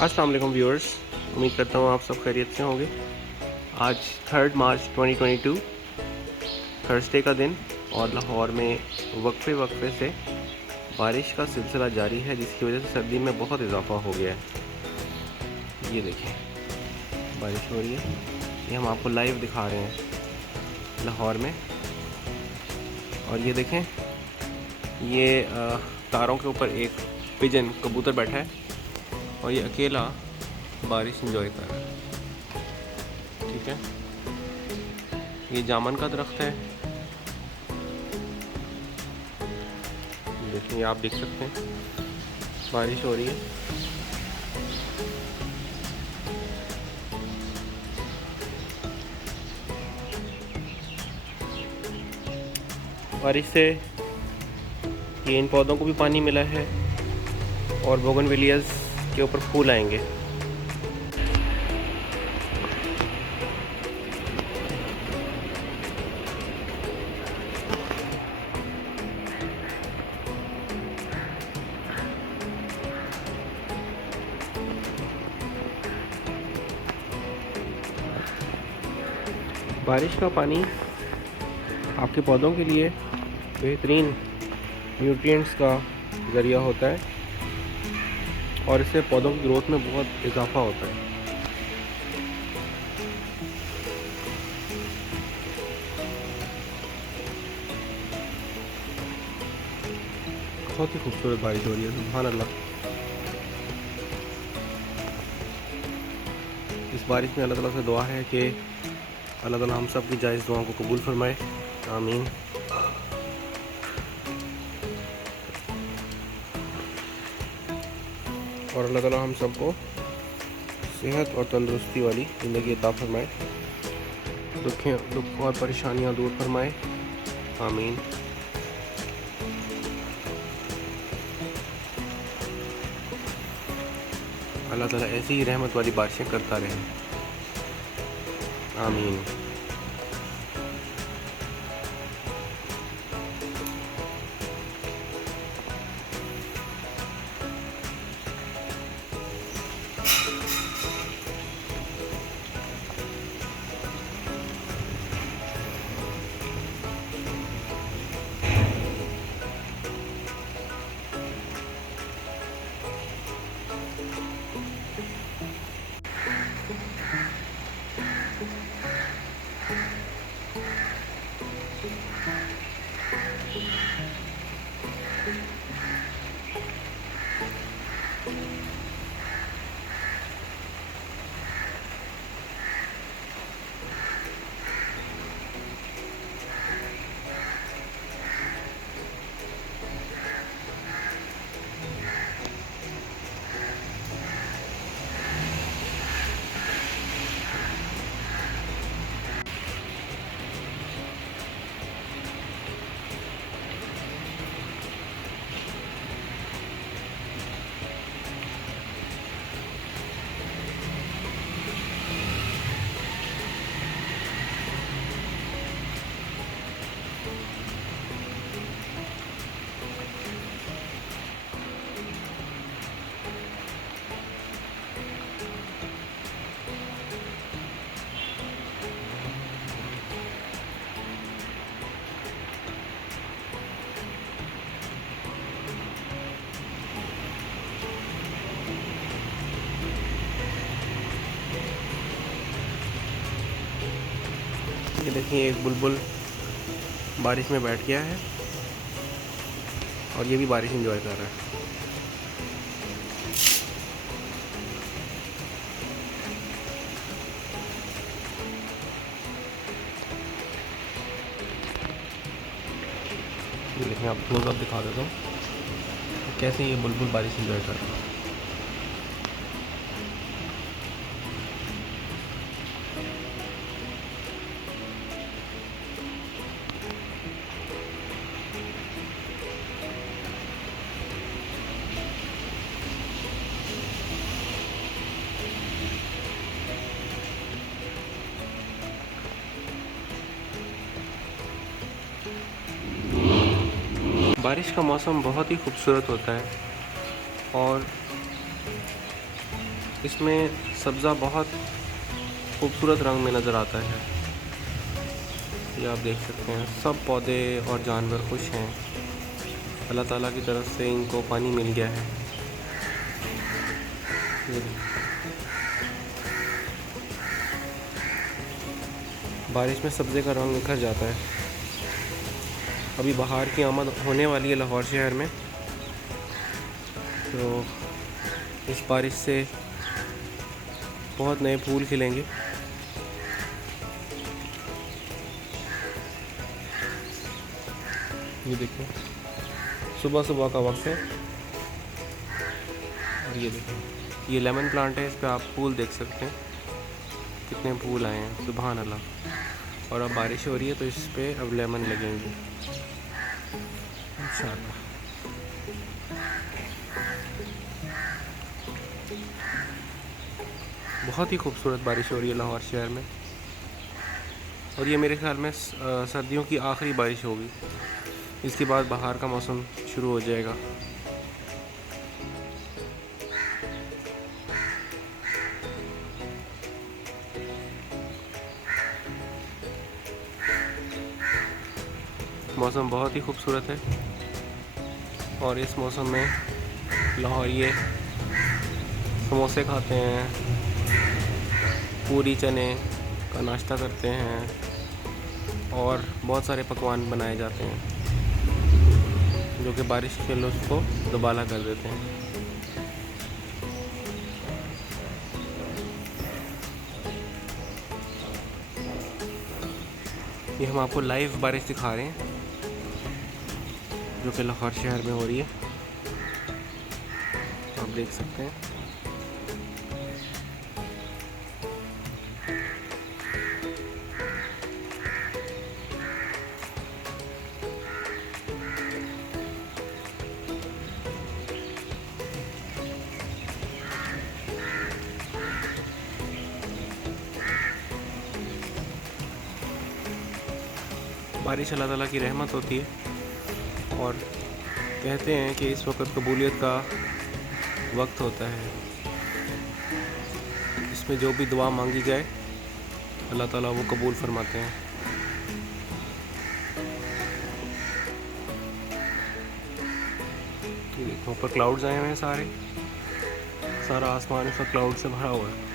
अस्सलाम वालेकुम व्यूअर्स, उम्मीद करता हूँ आप सब खैरियत से होंगे। आज 3 मार्च 2022 थर्सडे का दिन और लाहौर में वक्फे से बारिश का सिलसिला जारी है, जिसकी वजह से सर्दी में बहुत इजाफा हो गया है। ये देखें, बारिश हो रही है। ये हम आपको लाइव दिखा रहे हैं लाहौर में। और ये देखें, ये तारों के ऊपर एक पिजन कबूतर बैठा है और ये अकेला बारिश एंजॉय कर रहा है। ठीक है, ये जामुन का दरख्त है। देखिए, आप देख सकते हैं बारिश हो रही है। बारिश से ये इन पौधों को भी पानी मिला है और बोगनविलियस के ऊपर फूल आएंगे। बारिश का पानी आपके पौधों के लिए बेहतरीन न्यूट्रिएंट्स का ज़रिया होता है और इससे पौधों की ग्रोथ में बहुत इजाफा होता है। बहुत ही खूबसूरत बारिश हो रही है, सुभान अल्लाह। इस बारिश में अल्लाह ताला से दुआ है कि अल्लाह ताला हम सब की जायज़ दुआओं को कबूल फरमाए, आमीन। और अल्लाह ताला हम सबको सेहत और तंदुरुस्ती वाली ज़िंदगी अता फरमाए, दुख और परेशानियाँ दूर फरमाए, आमीन। अल्लाह ताला ऐसी ही रहमत वाली बारिशें करता रहे, आमीन। ये देखिए, एक बुलबुल बारिश में बैठ गया है और ये भी बारिश एंजॉय कर रहा है। ये देखिए, आप क्लोजअप दिखा देता हूँ कैसे ये बुलबुल बारिश एंजॉय कर रहा है। बारिश का मौसम बहुत ही खूबसूरत होता है और इसमें सब्ज़ा बहुत खूबसूरत रंग में नज़र आता है। ये आप देख सकते हैं, सब पौधे और जानवर खुश हैं। अल्लाह ताला की तरफ से इनको पानी मिल गया है। ये देखिए, बारिश में सब्ज़े का रंग निखर जाता है। अभी बहार की आमद होने वाली है लाहौर शहर में, तो इस बारिश से बहुत नए फूल खिलेंगे। ये देखिए, सुबह सुबह का वक्त है और ये देखिए, ये लेमन प्लांट है। इस पे आप फूल देख सकते हैं, कितने फूल आए हैं, सुभान अल्लाह। और अब बारिश हो रही है तो इस पे अब लेमन लगेंगे इंशाल्लाह। बहुत ही खूबसूरत बारिश हो रही है लाहौर शहर में, और ये मेरे ख्याल में सर्दियों की आखिरी बारिश होगी। इसके बाद बाहर का मौसम शुरू हो जाएगा। मौसम बहुत ही खूबसूरत है, और इस मौसम में लाहौरिये समोसे खाते हैं, पूरी चने का नाश्ता करते हैं, और बहुत सारे पकवान बनाए जाते हैं जो कि बारिश के लुत्फ़ को दुबाला कर देते हैं। ये हम आपको लाइव बारिश दिखा रहे हैं जो कि लाहौर शहर में हो रही है, आप देख सकते हैं। बारिश अल्लाह ताला की रहमत होती है, और कहते हैं कि इस वक्त कबूलियत का वक्त होता है। इसमें जो भी दुआ मांगी जाए अल्लाह ताला वो कबूल फरमाते हैं। ये देखो, ऊपर क्लाउड्स आए हुए हैं, सारा आसमान इस वक्त क्लाउड से भरा हुआ है।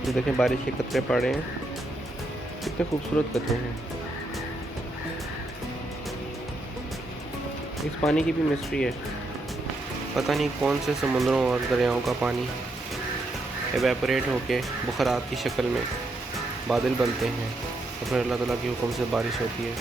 ये देखें, बारिश के कतरे पड़ रहे हैं, कितने खूबसूरत कतरे हैं। इस पानी की भी मिस्ट्री है, पता नहीं कौन से समुद्रों और दरियाओं का पानी एवेपोरेट होके बुखरात की शक्ल में बादल बनते हैं, और फिर अल्लाह ताला के हुक्म से बारिश होती है।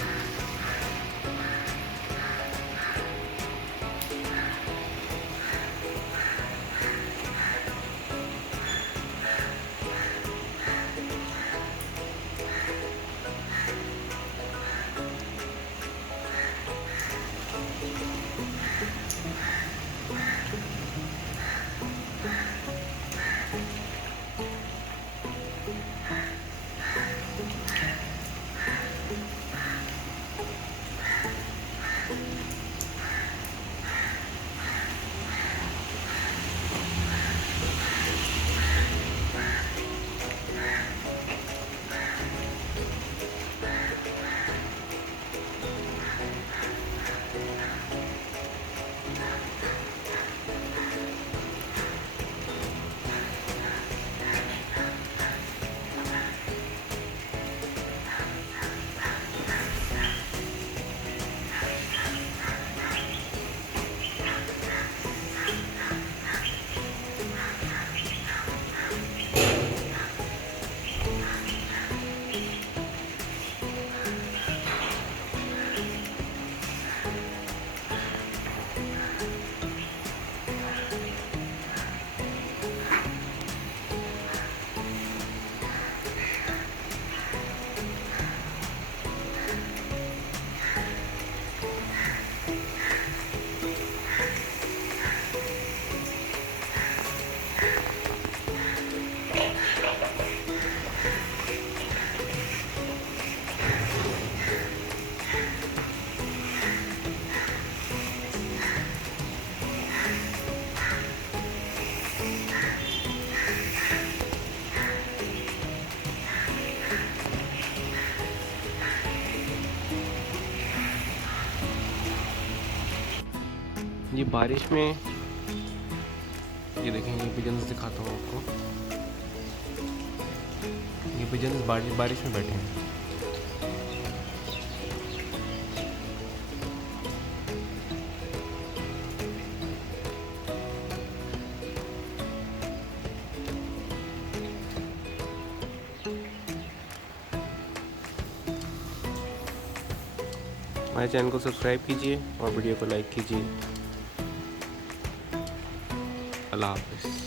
ये बारिश में, ये देखें, ये पिजन्स दिखाता हूँ आपको। ये पिजन्स बारिश में बैठे हैं। हमारे चैनल को सब्सक्राइब कीजिए और वीडियो को लाइक कीजिए। अल्लाह हाफ़िज़।